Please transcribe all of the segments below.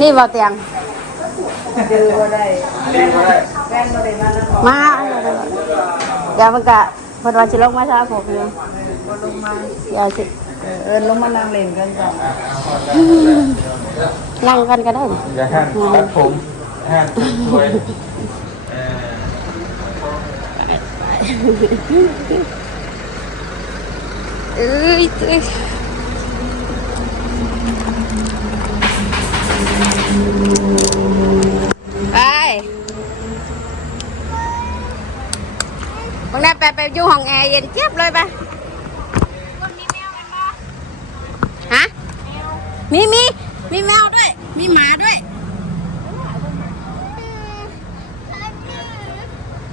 นี่บ่เตียงคือว่าได้รีบมาได้แฟนบ่ได้มาแล้วมาเดี๋ยวมันกะเพิ่นว่าสิลงมาช้าผมอยู่บ่ลงมาอย่าสิเออลงมานั่งเล่นกันจ้ะนั่งกันก็ได้อย่าห้ามตัดผมห้ามสวยเอ้ย ไปพวกนั้นไปไปอยู่ห้องแอร์เย็นเจี๊ยบเลยไปฮะ มีมีมีแมวด้วย มีหมาด้วย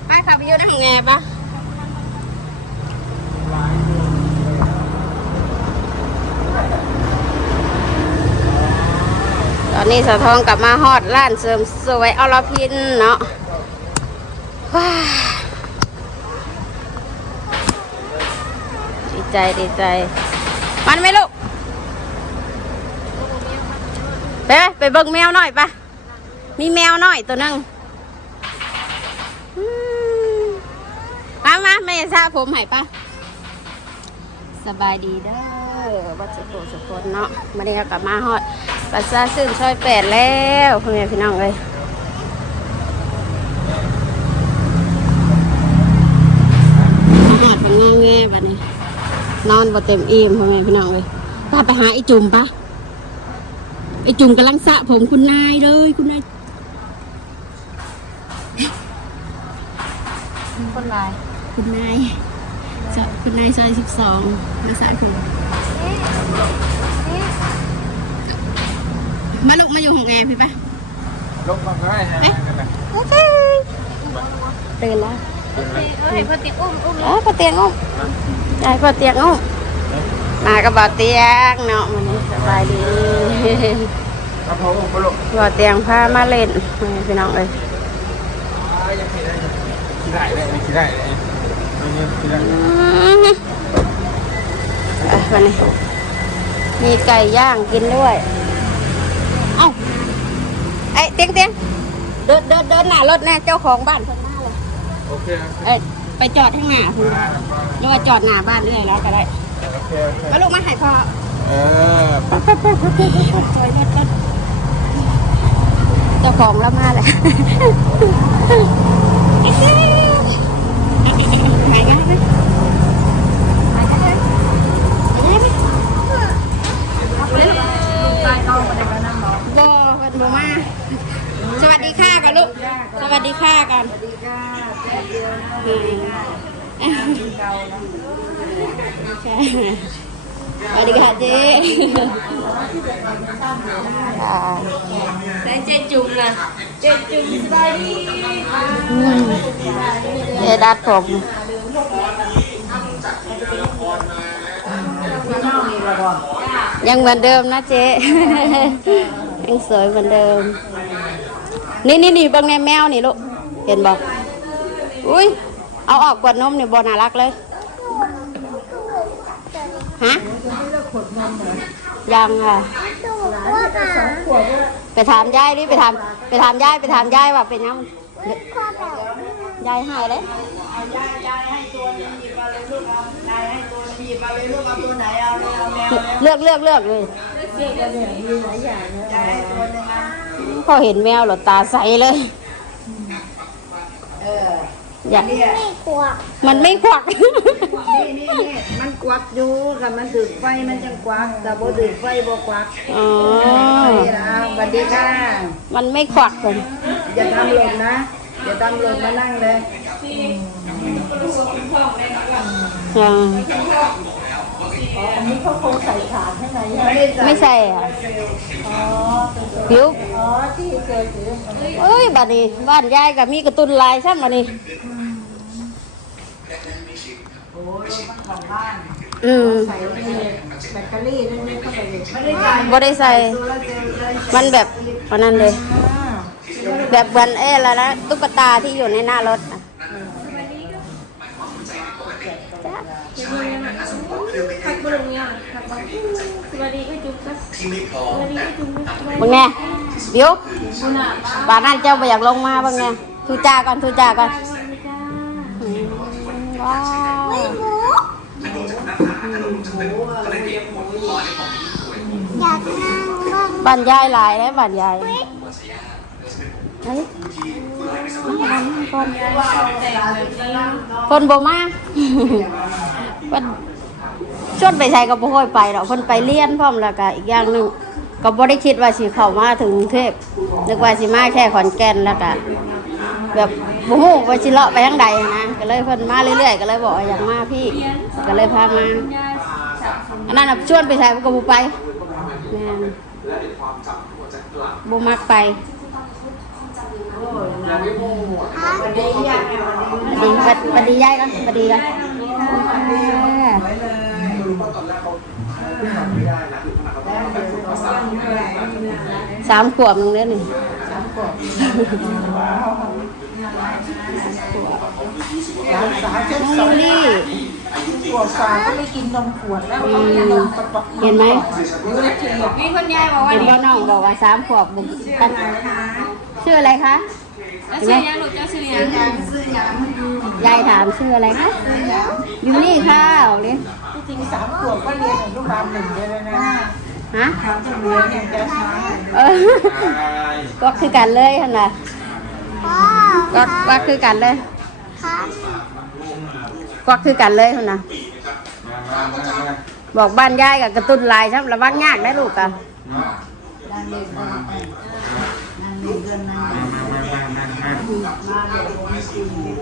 ไปขับไปอยู่ในห้องแอร์ปะ อนนี้สะทองกลับมาฮอดร้านเสริมสวยอรพินเนาะว้าดีใจดีใจ มันไหมลูกไปไปเบิ่งแมวหน่อยปะมีแมวหน่อยตัวนึงมามาไม่ทราบผมหายปะสบายดีเด้อวัดสุโขสุคนเนาะมาเรียกกลับมาฮอด ปัสสาซึ่งซอยแปดแล้วพ่อแม่พี่น้องเลยอาหารเป็นงอแงบัดนี้ นอนบ่เต็มอิ่มพ่อแม่พี่น้องเลยป้าไปหาไอ้จุ่มปะไอ้จุ่มกำลังสระผมคุณนายเลยคุณนายคนลายคุณนายซอยคุณนายซอยสิบสองมาสระผม มาลูกมาอยู่ห้องแอร์พี่ปะลบมาได้นะโอเคตื่นแล้วเอ้ยพอติอุ้มอุ้มเออพอเตียงอุ้มยายพอเตียงอุ้มมากับบ่อเตียงเนาะมันนี้สบายดีกระเพราอุปโลกบ่อเตียงพามาเล่นพี่น้องเอ้ยยังคิดได้คิดได้เลยคิดได้เลยคิดได้อืมอะวันนี้มีไก่ย่างกินด้วยเอ้าไอ้ เตียงเตียงเดินเดินเดินหน้ารถแน่เจ้าของบ้านคนหน้าเลยโอเคเอ้ยไปจอดข้างหน้าคุณหรือว่าจอดหน้าบ้านเรื่อยแล้วก็ได้โอเคมาลูกมาให้พ่อเออซอยรถรถเจ้าของแล้วมาเลยไปกันไปบ่เพิ่นบ่มาสวัสดีค่ะก่อนลูกสวัสดีค่ะก่อน สวัสดีค่ะแป๊บเดียวนะอืมเก่ะใช่สวัสดีค่ะเจ๊อ่าแต่เจจุ่มนะเจจุ่มสบายดีอืมเจ๊ดัดผมยังเหมือนเดิมนะเจ๊ยังสวยเหมือนเดิม นี่นี่นี่เบางในแมวนี่ลูก เห็นบอกอุ้ย เอาออกกวดนมเนี่ยบอน่ารักเลย ฮะยังอะ ไปถามยายดิ ไปถาม ไปถามยาย ไปถามยายว่าเป็นยังยายหายเลยเอายายยายให้ตัวนึงหยิบมาเลยลูกเอายายให้ตัวนี้หยิบมาเลยลูกเอาตัวไหนเอาเลยเอาแมวเลือกเลือกเลือกเลยเลือกกันเนี่ยมีหลายอย่างนะยายให้ตัวหนึงนะ พอเห็นแมวหลอตาใสเลย เอออยากเนี่ยมันไม่ควัก นี่นี่นี่มันกวักอยู่ค่ะมันถือไฟมันจังกวักแต่บ่ถือไฟบ่กวักอ๋อ นี่นะสวัสดีค่ะ มันไม่ควักเลยอย่าทำหล่นนะ อย่าทำหล่นมานั่งเลย อ่า อันนี้เขาคงใส่ขาดให้ไหนไม่ได้ใส่ไม่ใช่อะผิวอ๋อที่เคยถือเอ้ยบ้านนี้บ้านยายกับมีกระตุนลายใช่ไหมนี่โอ้ยมันของบ้านอืมใส่ไว้ในแบตเตอรี่นั่นนี่เข้าไปเลยไม่ได้ใส่บ่ได้ใส่ โซลาร์เซลล์เลยมันแบบวันนั้นเลย อ่าแบบเหมือนเอ๊ะแล้วนะตุ๊กตาที่อยู่ในหน้ารถน่ะจ้ะ พั บรุงเนี่ยพักบสวัสดีก็จุ๊บนะสวัสดีก็จุ๊บนะมึงเดี๋ยวบานนั้นเจ้าไปอยากลงมาบ้างไงทูจาก่อนทูจาก่อนว้าวอยากนั่งบ้างบ้านยายหลายเลยบ้านยายเฮ้ยมาก่อนคนบ่มาเพิ่น ชวนไปใช้ก็บ่ค่อยไปหรอกเพิ่นไปเรียนพร้อมแล้วก็อีกอย่างหนึงก็บ่ได้คิดว่าสิเข้ามาถึงกรุงเทพนึกว่าสิมาแค่ขอนแก่นแล้วก็แบบบ่ฮู้ว่าสิเลาะไปทางใดนะก็เลยเพิ่นมาเรื่อยๆก็เลยบอกว่าอยากมาพี่ ก็เลยพามาอันนั้นน่ะชวนไปใช้ก็บ่ไปแม่นบ่มักไปวันดีอยากให้วันดีสวัสดีสวัสดียายกันสวัสดีกัน ไว้เลย สามขวบนึงเด้อนี่สามสามเจ็ดน้องสองลิลลี่ขวบสามก็ไม่กินนมขวดแล้วอืมเห็นไหมมีคนยายบอกว่าเห็นพ่อน้องบอกว่าสามขวบบุกกันชื่ออะไรคะแล้วชื่อยังลูกเจ้าชื่อยังยายถามชื่ออะไรคะอยู่นี่ค่ะเอาเลยที่ จริงสามขวบก็เรียนอนุบาลหนึ่งเลยนะฮะทำจะเรียนอย่างจะช้าเออก็คือกันเลยท่านน่ะพ่อก็ก็คือกันเลยครับก็คือกันเลยท่านน่ะบอกบ้านยายกับกระตุ้นลายครับระวังยากได้ลูกอะ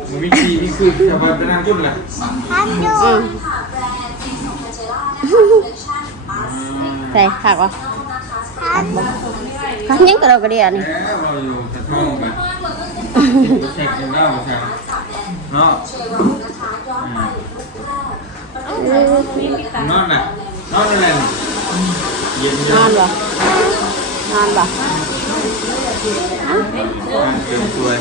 มันมีชีมีคือจะมาเป็นนางกุ้นแหละทำอยู่อืม ใส่ผักวะทำอยู่ข้างยังกระโดดกระเดียนี่เราอยู่กระท่อมกันเช็คกันแล้วใช่เนาะนอนน่ะนอนอะไรเย็นนอนบ่นอนบ่เต็มสวย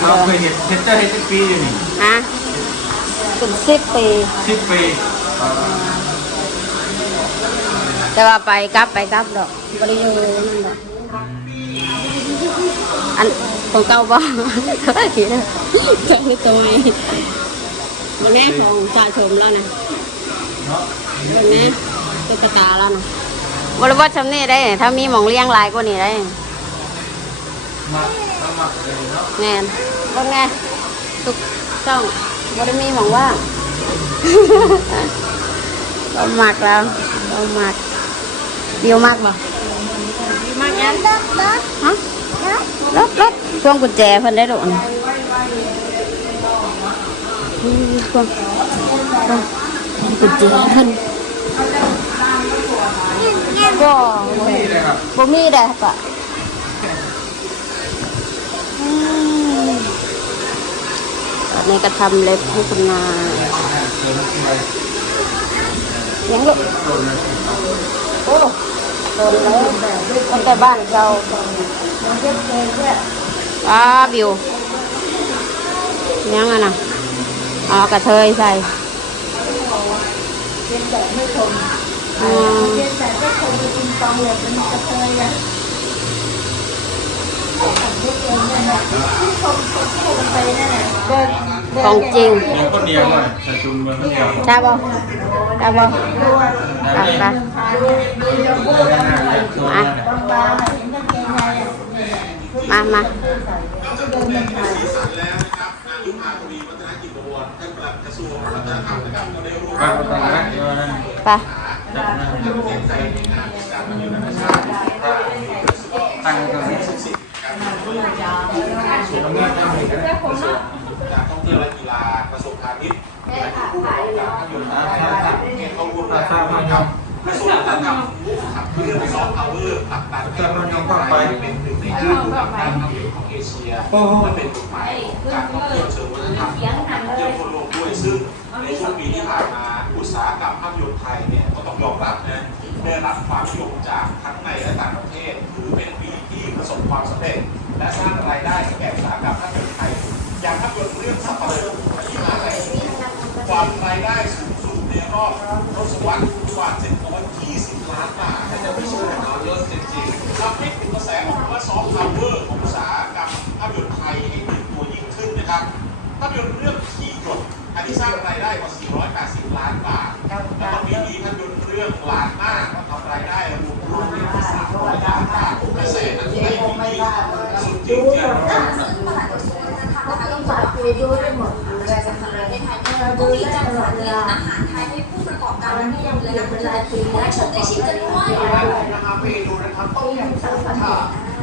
เราเคยเห็นเห็นเจ้าเห็นปีอยู่นี่ฮะเป็นสิบปีสิบปี แต่ว่าไปกลับไปกลับดอกบริยูนั่นดอกอันของเก่าบ่เห็นแล้วเจ้าคือตัวไอ้วันนี้ของสะสมแล้วนะวันนี้ตุ๊กตาแล้วนะบริวารชำนี่ได้ ถ้ามีหมองเลี้ยงหลายกว่านี้ได้มาสมัครเลยเนาะแน่นบ่ไงทุกช่องบ่ได้มีหมองว่างเราหมักแล้วเราหมัก เดียวมากบ่รถรถฮะรถรถพวงกุญแจเพิ่นได้ดอกนี่อืมพวงกุญแจเพิ่นก็บ่มีได้ปะอืมอันนี้ก็ทำเล็บให้คุณนาเลี้ยงลูกโอ้ โดนแล้วตั้งแต่บ้านเราอ้าบิวเลี้ยงอะนะเอากระเทยใส่อืมของจริงเดี๋ยวคนเดียวเลยจะจุ่มเบอร์คนเดียวได้บ่ได้บ่ได้ไปไหมไปมามาไปตลาดเดี๋ยวนั้นไปจับนะตั้งกันเลยทำงานตั้งเล ยกันท่องเที่ยวและกีฬากระทรวงพาณิชย์และผู้ประกอบการภาพยนตร์ไทยนะครับเขตเขารวมอาและซาพยอมกระทรวงอุตสาหกรรมขับเคลื่อนซอฟต์พาวเวอร์ผลักดันให้ประเทศไทยเป็นหนึ่งในห้าผู้นำการท่องเที่ยวของเอเชียและเป็นจุดหมายของการท่องเที่ยวเชิงวัฒนธรรมการท่องเที่ยวทั่วโลกด้วยซึ่งในช่วงปีที่ผ่านมาอุตสาหกรรมภาพยนตร์ไทยเนี่ยก็ต้องยอมรับนะได้รับความนิยมจากทั้งในและต่างประเทศ ถือเป็นปีที่ประสบความสำเร็จ และสร้างรายได้ให้แก่ เรื่องทรัพย์นที่มาไนความรายได้สูงสุดในรอบทศวรรษกว่า720 ล้านบาทจะไม่ช่หนาวเยอะจริงๆทำให้กระแสของว่าซอฟต์พาวเวอร์ของอุตสาหกรรมภาพยนตร์ไทยเองตัวยิ่งขึ้นนะครับภาพยนตร์เรื่องที่หยดอันนี้สร้างรายได้กว่า 480 ล้านบาท ดูดูได้หมดดูได้จากสำนักในไทยเราดูได้ตลอดเวลาอาหารไทยให้ผู้ประกอบการที่ยังมเลยนะคุณได้ชิมได้ชมได้ชิมกันด้วยนะครัเมนูนะครับต้มยำส้มขา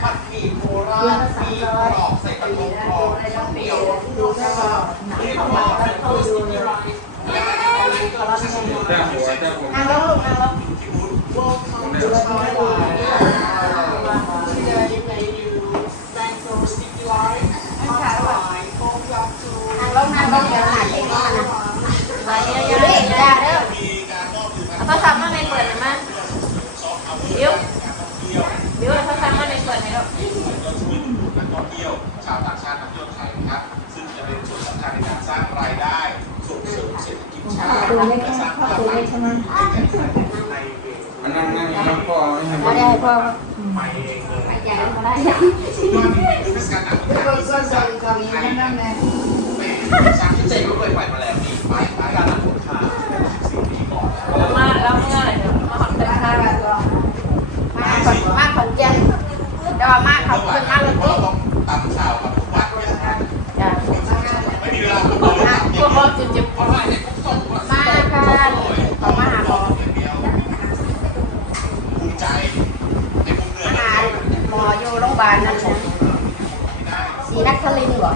ผัดหมี่โคราชมีกรอบใส่กระทงกรอบข้าวเหนียกดูได้ตลอดเรียกว่าเป็นตัวดูเลยอะแล้วลูกอะแล้ว อมากขอบคุณมากเลยพี่ตามสาวกับทุกวันจ้ะไม่มีเวลาคุณเลยนะพวกเริงๆมาค่ะขอมาหาหมอภูมิใจในมุมเมืองหาหมออยู่โรงพยาบาลนั่นนะศรีนักทะเลหรอ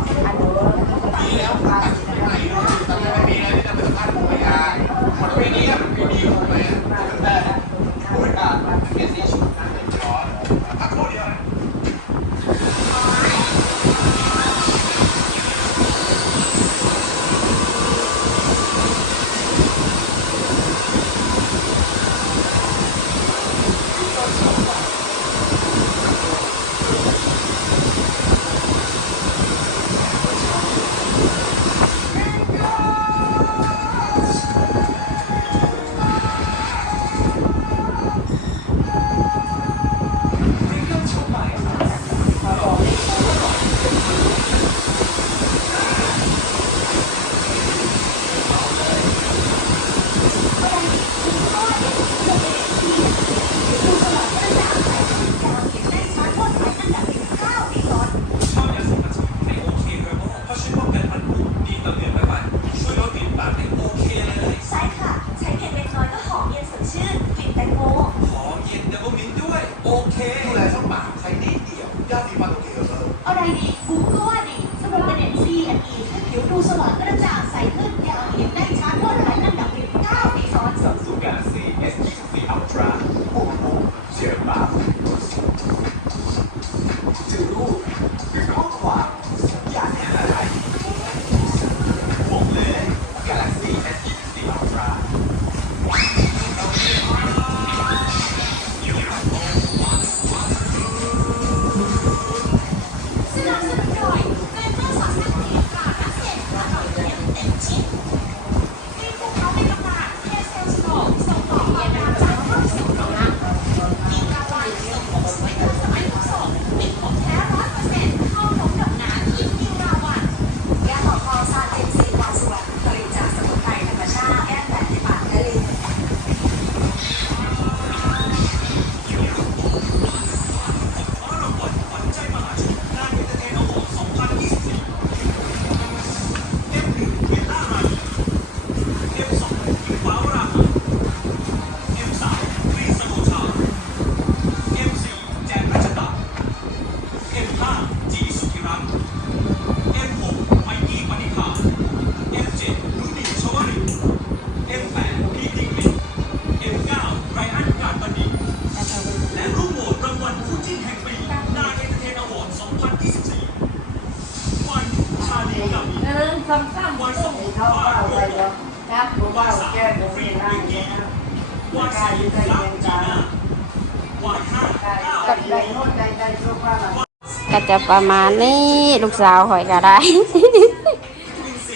ะประมาณนี้ ลูกสาวหอยก็ได้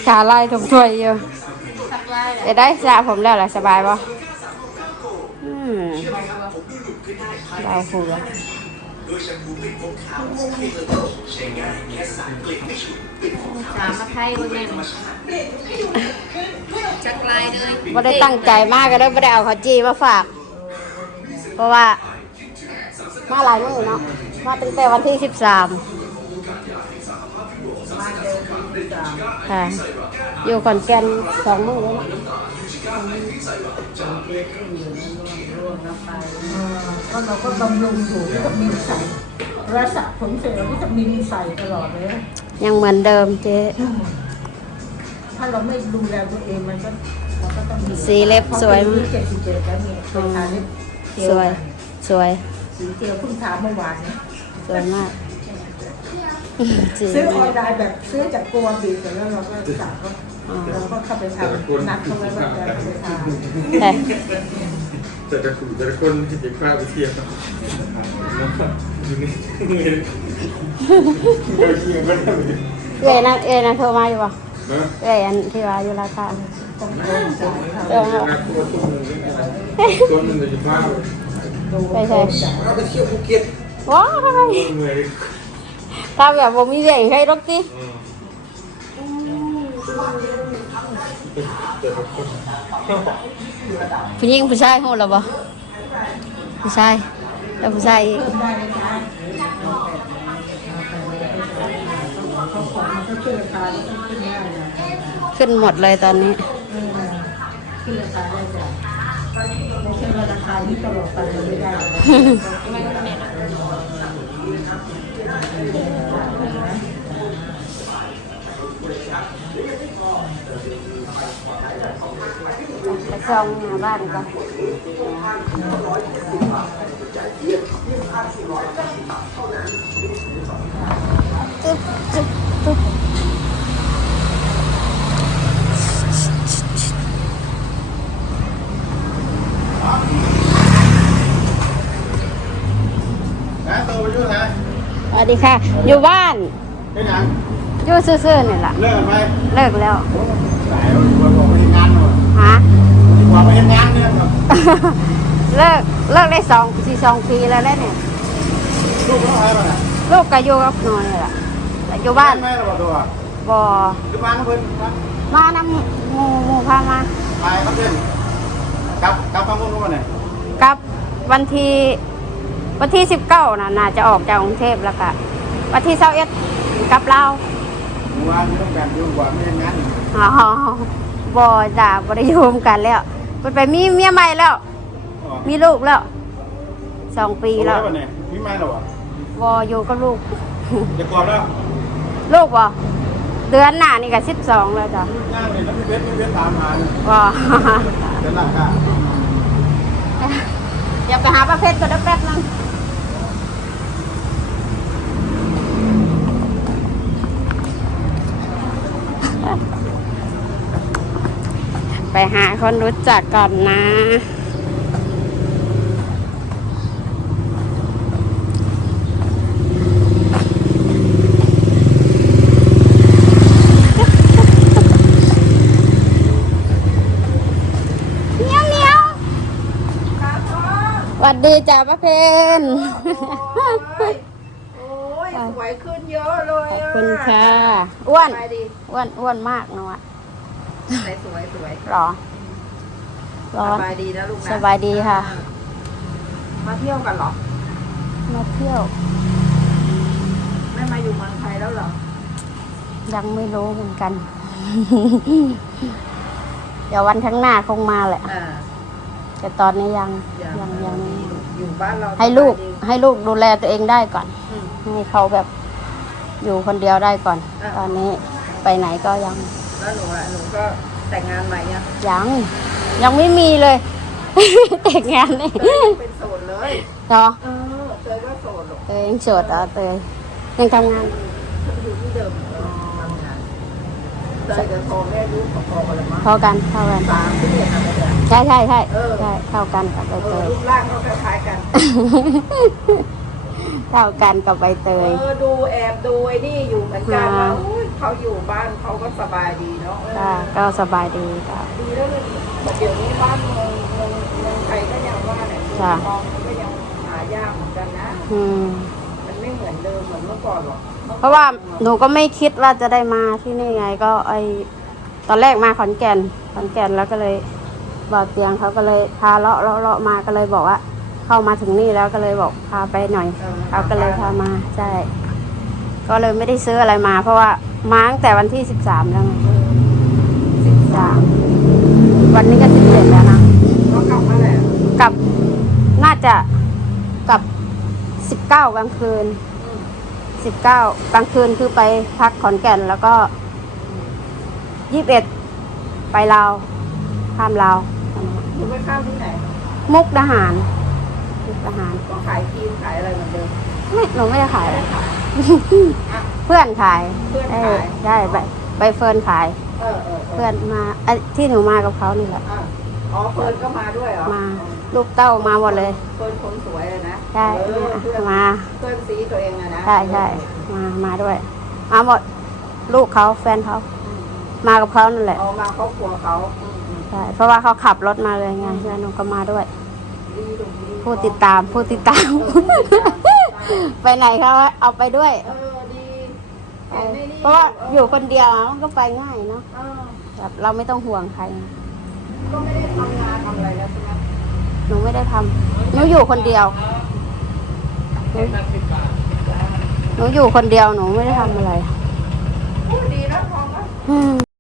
ขาไล่ถมถ้วยอยู่จะได้สระผมแล้วหละสบายปะได้ฟูสามมาไทวันไกลาเลยไม่ได้ตั้งใจมากก็ได้ไม่ได้เอาขอจีมาฝาก เพราะว่ามาหลายมือเนาะ มาตั้งแต่วันที่สิบสามค่ะ อยู่ขอนแก่นสองมื้อแล้วเนาะก็เราก็บำรุงอยู่วิตามินใส่รักษาผลเสียวิตามินใส่ตลอดเลยนะยังเหมือนเดิมเจ๊ถ้าเราไม่ดูแลตัวเองมันก็เราก็ต้องมีสีเล็บสวยเพราะมากเป็นเจ็ดสิบเจ็ดแล้วเนี่ยเคยทาเล็บเจลสวย สวยสีเจลเพิ่งทาเมื่อวานเนี่ย สวยมากสีซื้อออนไลน์แบบซื้อจากกัวบีแต่แล้วเราก็สั่งก็เราก็เข้าไปทำนัดเขาไว้ว่าจะไปทาแต่แต่ละคนแต่ละคนที่จะพาไปเที่ยวอยู่นี่เงินเงินเงินก็ได้เลยเอ้ยนะเอ้ยนะโทรมาอยู่ป่ะนะเอ้ยอันที่ว่าอยู่ราคาต้องโอนจ่ายเขาเออนักตัวตุ้มนึงตัวนึงจะพาดูไปใช่เราไปเที่ยวภูเก็ต ว้ายเมื่อยถ้าแบบผมมีเรื่ให้รบสิแต่ละคนผู้หญิงผู้ชายโหดหรอบ่ผู้ชายแล้วผู้ชายอีกขึ้นหมดเลยตอนนี้ขึ้นราคาได้จ้ะไม่ใช่ราคานี้ตลอดไปไม่ได้ ซองหน้าบ้านก่อนจึ๊บจึ๊บจึ๊บนะตัวไปยุ่งนะสวัสดีค่ะ อยู่บ้านไม่นานอยู่ซื่อๆนี่แหละเลิกไหมเลิกแล้วหลายวันบอกไปทำงานหน่อยฮะบอก ไปทำงานเนี่ยครับเลิกเลิกได้สองสี่สองปีแล้วแหละเนี่ยลูกเขาหายไปไหนลูกก็อยู่กับหน่อยนี่แหละแต่อยู่บ้านแม่เราบอกตัวบ่คือบ้านเพิ่นมานำหมู่หมู่พามาไปครับเพื่อนกลับกลับฟังพุ่งกันหน่อยกับวันที่วันที่สิบเก้าน่ะน่าจะออกจากกรุงเทพแล้วก็วันที่เสาเอ็ดกลับเราวเมื่อวานเรื่องแบบยุ่งกว่าไม่ทำงานอ๋อบอจ้าบริยูมกันแล้วเพิ่นไปมีเมียใหม่แล้ว มีลูกแล้วสองปีแล้ววันนี้พี่ไม่หรอวะบออยู่กับลูกจะกรอบแล้ว ลูกบอเดือนหน้านี่ก็สิบสองแล้วจ้ะงานเลยแล้วพี่เบสพี่เบสตามหาบอเป็นหลักอะอย่าไปหาประเภทก็ได้แป๊บนึง ไปหาคนรู้จักก่อนนะเมียวเมียวสวัสดีจ้าป้าเพน โอ้ยสวยขึ้นเยอะเลยขอบคุณค่ะ อ้วนอ้วน อ้วนมากนะวะ สวยสวยสวยหรอร้อนสบายดีนะลูกนะสบายดีค่ะ มาเที่ยวกันเหรอ มาเที่ยว ไม่มาอยู่เมืองไทยแล้วเหรอ ยังไม่รู้เหมือนกัน เดี๋ยววันข้างหน้าคงมาแหละอ่าแต่ตอนนี้ยังยังยังยังไม่อยู่บ้านเราให้ลูกสบายดีให้ลูกดูแลตัวเองได้ก่อนอืมให้เขาแบบอยู่คนเดียวได้ก่อนอะตอนนี้ไปไหนก็ยัง แล้วหนูอะหนูก็แต่งงานใหม่เนี่ยยัง ยังไม่มีเลย แต่งงานนี่เตยยังเป็นโสดเลยเหรอเออเตยก็โสดหรอกเตยยังโสดเหรอเตยยังทำงานอยู่ที่เดิมเออทำงานเตยกับโทแม่ลูกพอๆกันเลยมั้งเท่ากันเท่ากันสามสิบเอ็ดอะไรเนี่ยใช่ใช่ใช่เออใช่เท่ากันกับใบเอเตอยรูปร่างเขาคล้ายๆกัน เท่ากันกับใบเตเอยอดูแอบดูไอ้นี่อยู่เหมือนกันอ่าว่าอุ๊ย เขาอยู่บ้านเขาก็สบายดีเนาะเออค่ะก็สบายดีค่ะดีแล้วเลยเดี๋ยวนี้บ้านเมืองเมืองเมืองไทยก็ยังว่าเนี่ยค่ะมองก็ยังหายากเหมือนกันนะ อืม มันไม่เหมือนเดิมเหมือนเมื่อก่อนหรอกเพราะว่าหนูก็ไม่คิดว่าจะได้มาที่นี่ไงก็ไอตอนแรกมาขอนแก่นขอนแก่นแล้วก็เลยบอกเตียงเขาก็เลยพาเลาะเลาะเลาะมาก็เลยบอกว่า เข้ามาถึงนี่แล้วก็เลยบอกพาไปหน่อยเขาก็เลยพามาใช่ ก็เลยไม่ได้ซื้ออะไรมา เพราะว่ามาตั้งแต่วันที่สิบสามแล้วไงสิบสามวันนี้ก็สิบเจ็ดแล้วนะก็กลับมาแหละกลับน่าจะกลับสิบเก้ากลางคืนสิบเก้ากลางคืนคือไปพักขอนแก่นแล้วก็ยี่สิบเอ็ดไปลาวข้ามลาวจะไปเข้าที่ไหน มุกดาหารมุกดาหารก็ขายครีมขายอะไรเหมือนเดิมไม่หนูไม่ได้ขายเลย เพื่อนขายเพื่อนเอขาอยใช่ใบใบเฟิร์นขาย เออเออเอเพื่ออนมาไอ้ที่หนูมากับเขานี่แหละอะอ๋อเฟิร์นก็มาด้วยเหรอมาลูกเต้ามาหมดเลย เฟิร์นคนสวยเลยนะใช่เออเพื่อนมาเพื่อนซีตัวเองอะนะใช่ใช่มามาด้วยมาหมดลูกเขาแฟนเขามากับเขานั่นแหละเอามาครอบครัวเขาอืมอืมใช่เพราะว่าเขาขับรถมาเลยไงใช่หนูก็มาด้วยดีตรงนี้ผู้ติดตามผู้ติดตาม ไปไหนเขาเอาไปด้วย เออดีเห็นไหมนี่เพราะว่าอยู่คนเดียวมันก็ไปง่ายเนาะเออแบบเราไม่ต้องห่วงใคร ก็ไม่ได้ทำงานทำอะไรแล้วใช่ไหมหนูไม่ได้ทำหนูอยู่คนเดียว หนูหนูอยู่คนเดียวหนูไม่ได้ทำอะไรพูดดีนะพอไหมอืม